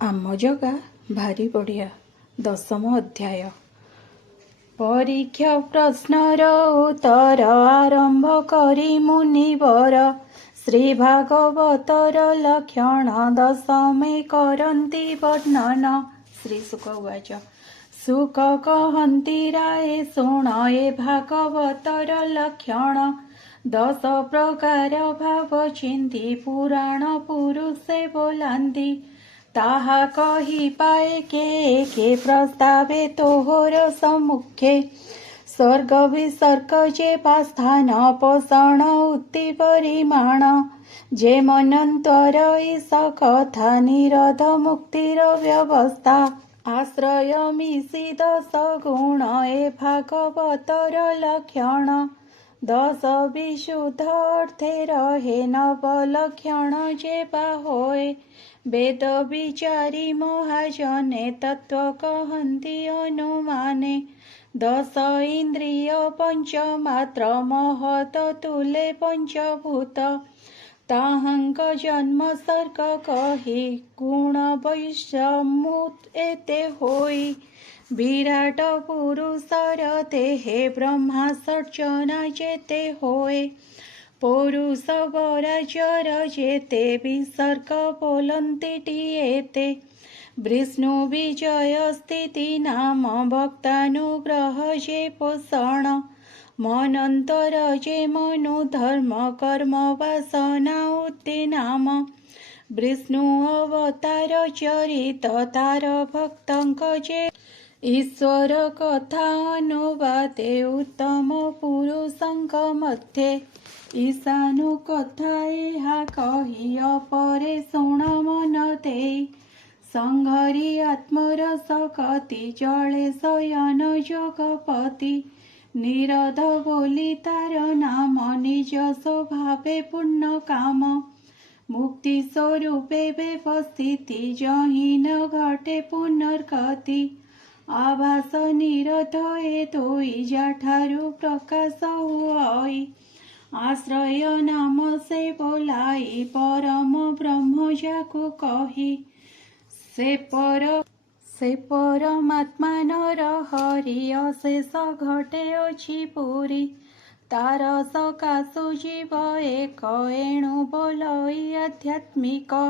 ଆମ ଜଗା ଭାରି ବଢ଼ିଆ। ଦଶମ ଅଧ୍ୟାୟ। ପରୀକ୍ଷା ପ୍ରଶ୍ନର ଉତ୍ତର ଆରମ୍ଭ କରି ମୁନିବର ଶ୍ରୀ ଭାଗବତର ଲକ୍ଷଣ ଦଶମେ କରନ୍ତି ବର୍ଣ୍ଣନ। ଶ୍ରୀ ଶୁକ ଉବାଚ। ଶୁକ କହନ୍ତି ରାଏ ଶୁଣ ଏ ଭାଗବତର ଲକ୍ଷଣ। 10 ପ୍ରକାର ଭାବ ଚିନ୍ତି ପୁରାଣ ପୁରୁଷେ ବୋଲାନ୍ତି। ତାହା କହି ପାଏ କେ ପ୍ରସ୍ତାବେ ତୋହର ସମ୍ମୁଖେ। ସ୍ୱର୍ଗ ବିସର୍ଗ ଯେ ପାସ୍ଥାନ ପୋଷଣ ଉକ୍ତି ପରିମାଣ। ଯେ ମନ୍ୱନ୍ତର ଈଶ କଥା ନିରୋଧ ମୁକ୍ତିର ବ୍ୟବସ୍ଥା। ଆଶ୍ରୟ ମିଶି 10 ଗୁଣ ଏ ଭାଗବତର ଲକ୍ଷଣ। 10 ବିଶୁଦ୍ଧ ଅର୍ଥେ ରହେ ନବ ଲକ୍ଷଣ ଯେ ବା ହୋଏ। ବେଦ ବିଚାରି ମହାଜନେ ତତ୍ତ୍ୱ କହନ୍ତି ଅନୁମାନେ। 10 ଇନ୍ଦ୍ରିୟ ପଞ୍ଚମାତ୍ର ମହତ ତୁଲେ ପଞ୍ଚଭୂତ। ତାହାଙ୍କ ଜନ୍ମ ସର୍ଗ କହି ଗୁଣ ବୈଷମ୍ୟ ଏତେ ହୋଇ। ବିରାଟ ପୁରୁଷର ଦେହେ ବ୍ରହ୍ମା ସର୍ଜନା ଯେତେ ହୋଏ। ପୌରୁଷ ବରାଜର ଯେତେ ବିସର୍ଗ ବୋଲନ୍ତି ଏତେ। ବିଷ୍ଣୁ ବିଜୟ ସ୍ଥିତି ନାମ ଭକ୍ତାନୁଗ୍ରହ ଯେ ପୋଷଣ। ମନନ୍ତର ଯେ ମନୁ ଧର୍ମ କର୍ମ ବାସନା ଉକ୍ତି ନାମ। ବିଷ୍ଣୁ ଅବତାର ଚରିତ ତାର ଭକ୍ତଙ୍କ ଯେ। ଈଶ୍ୱର କଥା ଅନୁବାଦେ ଉତ୍ତମ ପୁରୁଷଙ୍କ ମଧ୍ୟେ। ଈଶାନୁ କଥା ଏହା କହି ଅପରେ ଶୁଣ ମନ ଦେଇ। ସଂହରି ଆତ୍ମରସ କତି ଜଳେ ଶୟନ ଯୋଗପତି। ନିରୋଧ ବୋଲି ତାର ନାମ ନିଜ ସ୍ୱଭାବେ ପୂର୍ଣ୍ଣ କାମ। ମୁକ୍ତି ସ୍ୱରୂପେ ବ୍ୟବସ୍ଥିତି ଯହିଁ ନ ଘଟେ ପୁନର୍ଗତି। ଆଭାସ ନିରୋଧ ଏ ଦୁଇ ଯାଠାରୁ ପ୍ରକାଶ ହୁଅଇ। ଆଶ୍ରୟ ନାମ ସେ ବୋଲାଇ ପରମ ବ୍ରହ୍ମ ଯାକୁ କହି। ସେ ପରମାତ୍ମା ନର ହରି ଅଶେଷ ଘଟେ ଅଛି ପୁରୀ। ତାର ସକାଶୁ ଜୀବ ଏକ ଏଣୁ ବୋଲଇ ଆଧ୍ୟାତ୍ମିକ।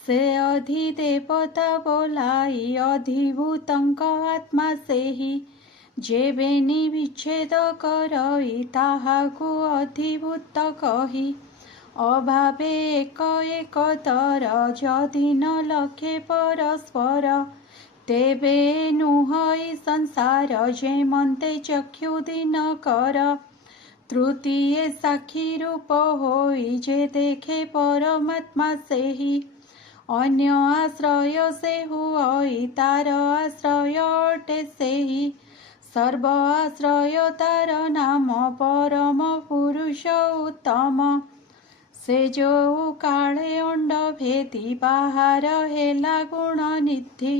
ସେ ଅଧିଦେବତା ବୋଲାଇ ଅଧିଭୂତଙ୍କ ଆତ୍ମା ସେହି। ଯେବେ ନିବିଚ୍ଛେଦ କରଇ ତାହାକୁ ଅଧିଭୂତ କହି। ଅଭାବେ ଏକ ଏକତର ଯଦି ନ ଲକ୍ଷେ ପରସ୍ପର। ତେବେ ନୁହଇ ସଂସାର ଯେମନ୍ତେ ଚକ୍ଷୁ ଦିନକର। ତୃତୀୟ ସାକ୍ଷୀ ରୂପ ହୋଇ ଯେ ଦେଖେ ପରମାତ୍ମା ସେହି। ଅନ୍ୟ ଆଶ୍ରୟ ସେ ହୁଅଇ ତାର ଆଶ୍ରୟ ଅଟେ ସେହି। ସର୍ବ ଆଶ୍ରୟ ତାର ନାମ ପରମ ପୁରୁଷ ଉତ୍ତମ। ସେ ଯୋଉ କାଳେ ଅଣ୍ଡ ଭେଦି ବାହାର ହେଲା ଗୁଣ ନିଧି।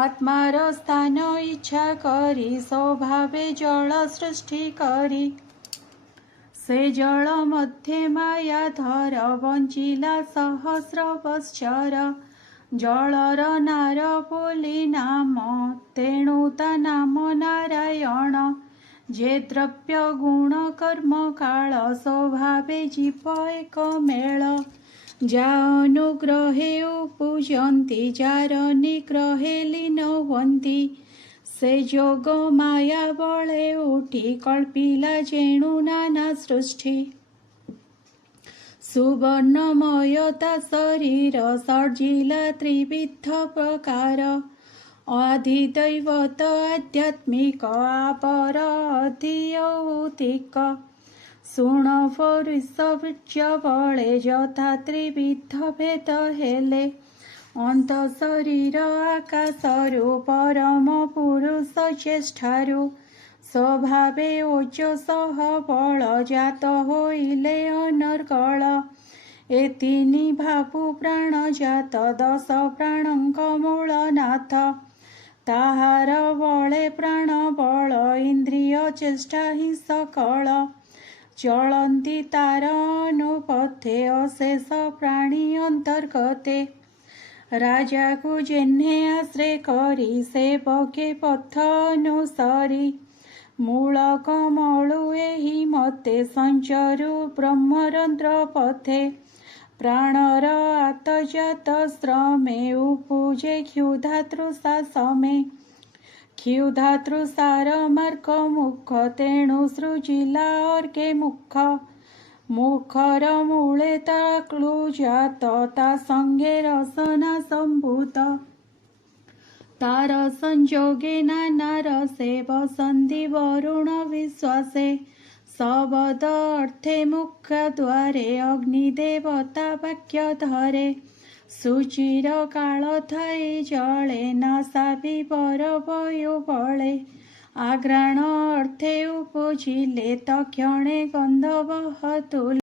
ଆତ୍ମାର ସ୍ଥାନ ଇଚ୍ଛା କରି ସ୍ୱଭାବେ ଜଳ ସୃଷ୍ଟି କରି। ସେ ଜଳ ମଧ୍ୟେ ମାୟାଧର ବଞ୍ଚିଲା ସହସ୍ର ବତ୍ସର। ଜଳର ନାର ବୋଲି ନାମ ତେଣୁ ତା ନାମ ନାରାୟଣ। ଯେ ଦ୍ରବ୍ୟ ଗୁଣ କର୍ମ କାଳ ସ୍ୱଭାବେ ଜୀବ ଏକ ମେଳ। ଯା ଅନୁଗ୍ରହେ ଉପୁଜନ୍ତି ଯାର ନିଗ୍ରହେ ଲୀନ ହୁଅନ୍ତି। ସେ ଯୋଗ ମାୟା ବଳେ ଉଠି କଳ୍ପିଲା ଯେଣୁ ନାନା ସୃଷ୍ଟି। ସୁବର୍ଣ୍ଣମୟ ତା ଶରୀର ସର୍ଜିଲା ତ୍ରିବିଧ ପ୍ରକାର। ଅଧିଦୈବତ ଆଧ୍ୟାତ୍ମିକ ଆପର ଅଧିୟୌତିକ। ଶୁଣ ପରୁଷ ବୀର୍ଯ୍ୟ ବଳେ ଯଥା ତ୍ରିବିଧ ଭେଦ ହେଲେ। ଅନ୍ତ ଶରୀର ଆକାଶରୁ ପରମ ପୁରୁଷ ଜ୍ୟେଷ୍ଠାରୁ। ସ୍ୱଭାବେ ଓଜସଃ ବଳ ଜାତ ହୋଇଲେ ଅନର୍ଗଳ। ଏ ତିନି ଭାବୁ ପ୍ରାଣ ଜାତ 10 ପ୍ରାଣଙ୍କ ମୂଳ ନାଥ। ତାହାର ବଳେ ପ୍ରାଣ ବଳ ଇନ୍ଦ୍ରିୟ ଚେଷ୍ଟା ହିଁ ସକଳ। ଚଳନ୍ତି ତାର ଅନୁପଥେ ଅଶେଷ ପ୍ରାଣୀ ଅନ୍ତର୍ଗତେ। ରାଜାକୁ ଯେହ୍ନେ ଆଶ୍ରେ କରି ସେବକେ ପଥ ଅନୁସରି ମୂଳ କମଳୁ ଏହି ମତେ ସଞ୍ଚରୁ ବ୍ରହ୍ମରନ୍ଧ୍ର ପଥେ ପ୍ରାଣର ଆତଜାତ ଶ୍ରମେ ଉପୁଜେ କ୍ଷୁଧା ତୃଷା ସମେ କ୍ଷୁଧା ତୃଷାର ମାର୍ଗ ମୁଖ ତେଣୁ ସୃଜିଲା ଅର୍କେ ମୁଖର ମୂଳେ କ୍ଳୁଜାତ ତା ସଙ୍ଗେ ରସନା ସମ୍ଭୂତ ତାର ସଂଯୋগে ନାନା ରସେ ବସନ୍ତି ବରୁଣ ବିଶ୍ୱାସେ ଶବଦ ଅର୍ଥେ ମୁଖ୍ୟ ଦ୍ୱାରେ ଅଗ୍ନି ଦେବତା ବାକ୍ୟ ଧରେ ସୁଚିର କାଳ ଥାଇ ଜଳେ ନାସା ବିବର ବୟୁ ବଳେ ଆଘ୍ରାଣ ଅର୍ଥେ ଉପଜିଲେ ତକ୍ଷଣେ ଗନ୍ଧବହ ତୁଲେ।